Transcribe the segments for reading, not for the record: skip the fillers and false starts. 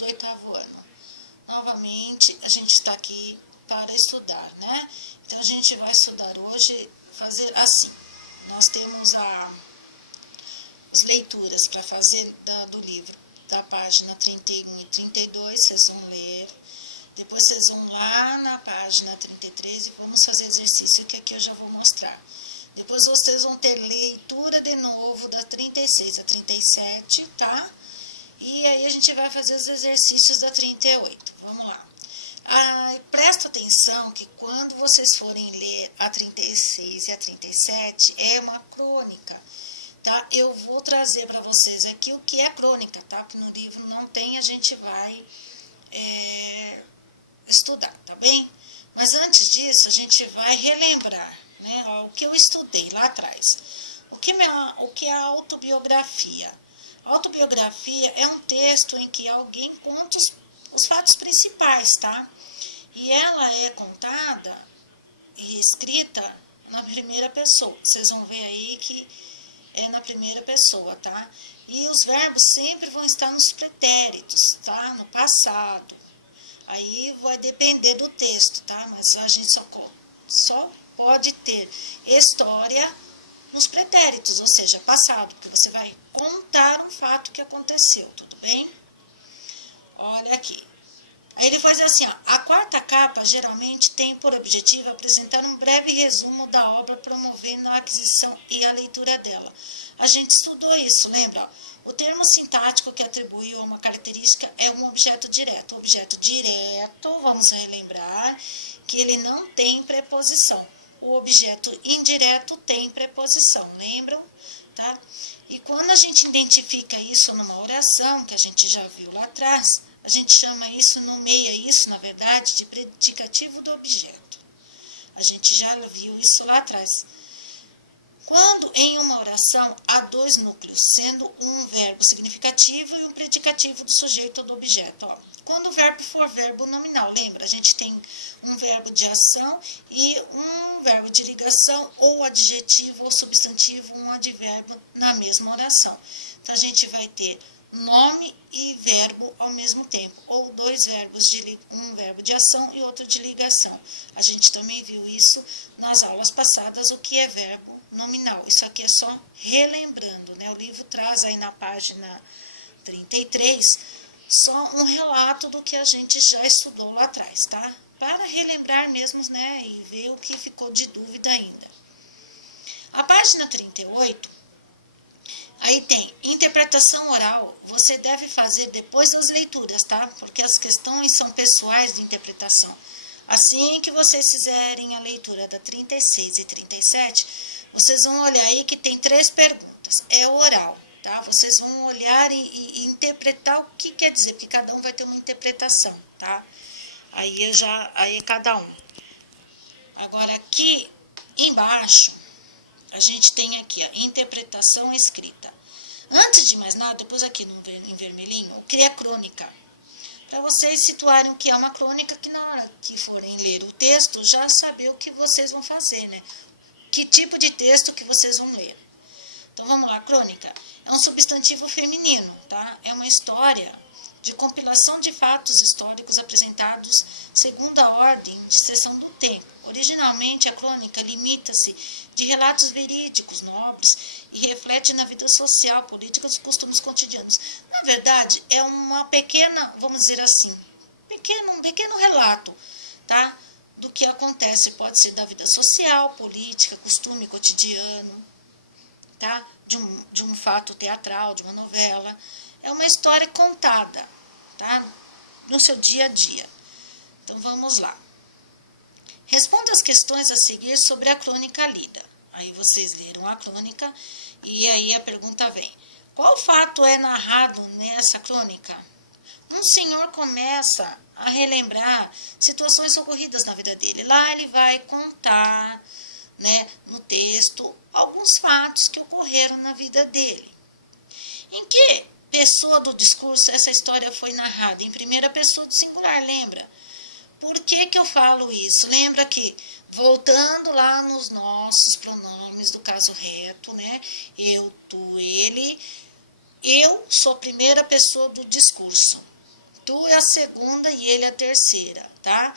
do 8º ano. Novamente, a gente está aqui para estudar, né? Então, a gente vai estudar hoje, fazer assim. Nós temos as leituras para fazer do livro, da página 31 e 32, vocês vão ler. Depois vocês vão lá na página 33 e vamos fazer exercício, que aqui eu já vou mostrar. Depois vocês vão ter leitura de novo da 36 a 37, tá? E aí a gente vai fazer os exercícios da 38. Vamos lá. Presta atenção que quando vocês forem ler a 36 e a 37, é uma crônica, tá? Eu vou trazer para vocês aqui o que é crônica, tá? Porque no livro não tem, a gente vai estudar, tá bem? Mas antes disso, a gente vai relembrar, né, o que eu estudei lá atrás. O que é a autobiografia? A autobiografia é um texto em que alguém conta os fatos principais, tá? E ela é contada e escrita na primeira pessoa. Vocês vão ver aí que é na primeira pessoa, tá? E os verbos sempre vão estar nos pretéritos, tá? No passado. Aí vai depender do texto, tá? Mas a gente só pode ter história nos pretéritos, ou seja, passado, porque você vai contar um fato que aconteceu, tudo bem? Olha aqui. Aí ele faz assim, ó, a quarta capa geralmente tem por objetivo apresentar um breve resumo da obra, promovendo a aquisição e a leitura dela. A gente estudou isso, lembra? O termo sintático que atribuiu a uma característica é um objeto direto. O objeto direto, vamos relembrar, que ele não tem preposição. O objeto indireto tem preposição, lembram? Tá? E quando a gente identifica isso numa oração, que a gente já viu lá atrás, a gente chama isso, nomeia isso, na verdade, de predicativo do objeto. A gente já viu isso lá atrás. Quando em uma oração há dois núcleos, sendo um verbo significativo e um predicativo do sujeito ou do objeto. Ó. Quando o verbo for verbo nominal, lembra? A gente tem um verbo de ação e um verbo de ligação, ou adjetivo ou substantivo, um advérbio na mesma oração. Então, a gente vai ter nome e verbo ao mesmo tempo, ou dois verbos, um verbo de ação e outro de ligação. A gente também viu isso nas aulas passadas, o que é verbo nominal. Isso aqui é só relembrando, né? O livro traz aí na página 33 só um relato do que a gente já estudou lá atrás, tá? Para relembrar mesmo, né? E ver o que ficou de dúvida ainda. A página 38, aí tem interpretação oral, você deve fazer depois das leituras, tá? Porque as questões são pessoais de interpretação. Assim que vocês fizerem a leitura da 36 e 37, vocês vão olhar aí que tem 3 perguntas. É oral, tá? Vocês vão olhar e interpretar o que quer dizer, porque cada um vai ter uma interpretação, tá? Aí é cada um. Agora aqui embaixo, a gente tem aqui a interpretação escrita. Antes de mais nada, depois aqui em vermelhinho, o que é crônica? Para vocês situarem o que é uma crônica, que na hora que forem ler o texto, já saber o que vocês vão fazer, né? Que tipo de texto que vocês vão ler. Então, vamos lá, crônica. É um substantivo feminino, tá? É uma história de compilação de fatos históricos apresentados segundo a ordem de seção do tempo. Originalmente, a crônica limita-se de relatos verídicos, nobres, e reflete na vida social, política, os costumes cotidianos. Na verdade, é uma pequena, vamos dizer assim, um pequeno relato, tá? Do que acontece, pode ser da vida social, política, costume cotidiano, tá? De um fato teatral, de uma novela. É uma história contada, tá? No seu dia a dia. Então, vamos lá. Responda as questões a seguir sobre a crônica lida. Aí vocês leram a crônica e aí a pergunta vem. Qual fato é narrado nessa crônica? Um senhor começa a relembrar situações ocorridas na vida dele. Lá ele vai contar, né, no texto, alguns fatos que ocorreram na vida dele. Em que pessoa do discurso essa história foi narrada? Em primeira pessoa do singular, lembra? Por que eu falo isso? Lembra que, voltando lá nos nossos pronomes do caso reto, né? Eu, tu, ele, eu sou a primeira pessoa do discurso, Tu é a segunda e ele é a terceira, tá?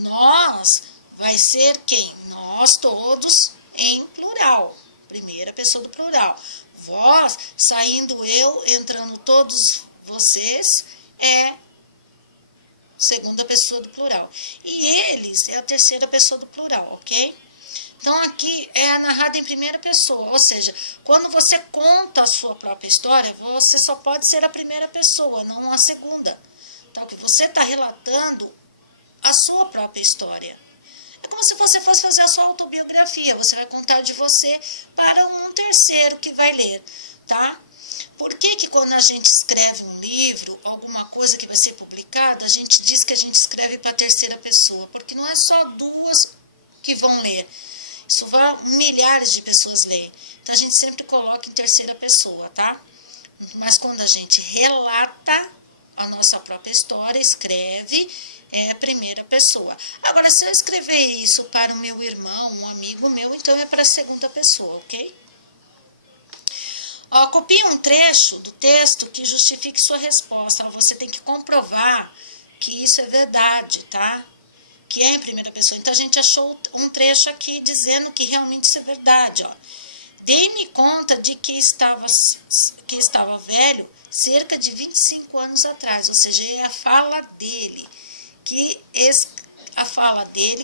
Nós vai ser quem? Nós todos em plural. Primeira pessoa do plural. Vós, saindo eu, entrando todos vocês, é segunda pessoa do plural. E eles é a terceira pessoa do plural, ok? Então, aqui é narrado em primeira pessoa, ou seja, quando você conta a sua própria história, você só pode ser a primeira pessoa, não a segunda. Então, que você está relatando a sua própria história. É como se você fosse fazer a sua autobiografia, você vai contar de você para um terceiro que vai ler, tá? Por que quando a gente escreve um livro, alguma coisa que vai ser publicada, a gente diz que a gente escreve para a terceira pessoa? Porque não é só duas que vão ler. Isso vai, milhares de pessoas leem. Então, a gente sempre coloca em terceira pessoa, tá? Mas quando a gente relata a nossa própria história, escreve, é primeira pessoa. Agora, se eu escrever isso para o meu irmão, um amigo meu, então é para a segunda pessoa, ok? Ó, copie um trecho do texto que justifique sua resposta. Você tem que comprovar que isso é verdade, tá? Que é em primeira pessoa. Então, a gente achou um trecho aqui dizendo que realmente isso é verdade, ó. Dei-me conta de que estava velho cerca de 25 anos atrás, ou seja, é a fala dele,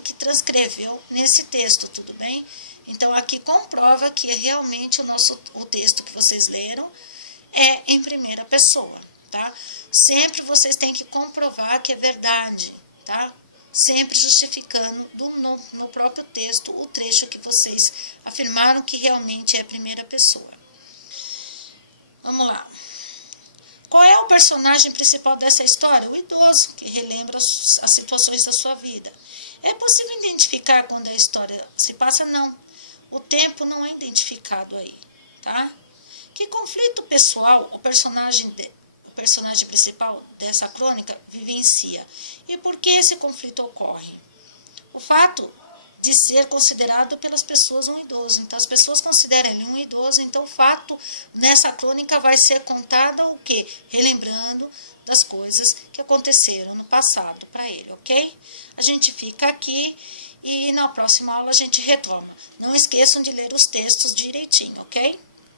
que transcreveu nesse texto, tudo bem? Então, aqui comprova que realmente o texto que vocês leram é em primeira pessoa, tá? Sempre vocês têm que comprovar que é verdade, tá? Sempre justificando no próprio texto o trecho que vocês afirmaram que realmente é a primeira pessoa. Vamos lá. Qual é o personagem principal dessa história? O idoso, que relembra as situações da sua vida. É possível identificar quando a história se passa? Não. O tempo não é identificado aí, tá? Que conflito pessoal o personagem principal dessa crônica vivencia? E por que esse conflito ocorre? O fato de ser considerado pelas pessoas um idoso. Então, as pessoas consideram ele um idoso, então o fato nessa crônica vai ser contado o quê? Relembrando das coisas que aconteceram no passado para ele, ok? A gente fica aqui e na próxima aula a gente retoma. Não esqueçam de ler os textos direitinho, ok?